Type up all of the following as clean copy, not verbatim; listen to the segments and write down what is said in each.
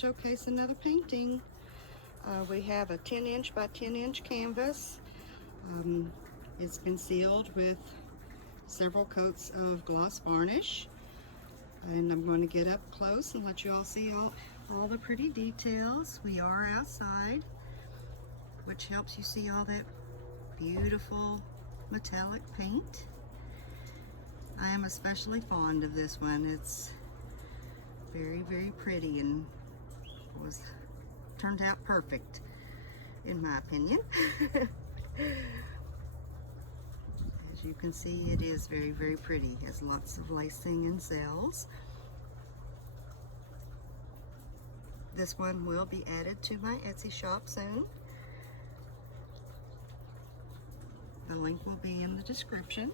showcase another painting. We have a 10-inch by 10-inch canvas. It's been sealed with several coats of gloss varnish. And I'm going to get up close and let you all see all the pretty details. We are outside, which helps you see all that beautiful metallic paint. I am especially fond of this one. It's very, very pretty and turned out perfect, in my opinion. As you can see, it is very, very pretty. It has lots of lacing and cells. This one will be added to my Etsy shop soon. The link will be in the description.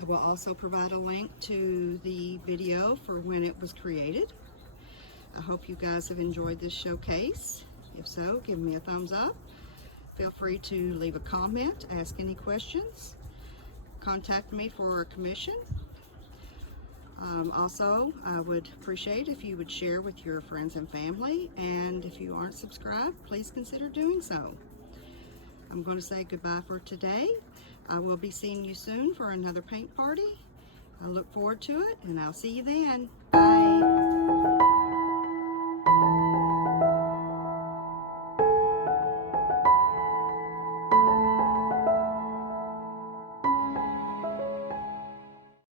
I will also provide a link to the video for when it was created. I hope you guys have enjoyed this showcase. If so, give me a thumbs up. Feel free to leave a comment, ask any questions, contact me for a commission. Also, I would appreciate if you would share with your friends and family, and if you aren't subscribed, please consider doing so. I'm going to say goodbye for today. I will be seeing you soon for another paint party. I look forward to it, and I'll see you then. Bye.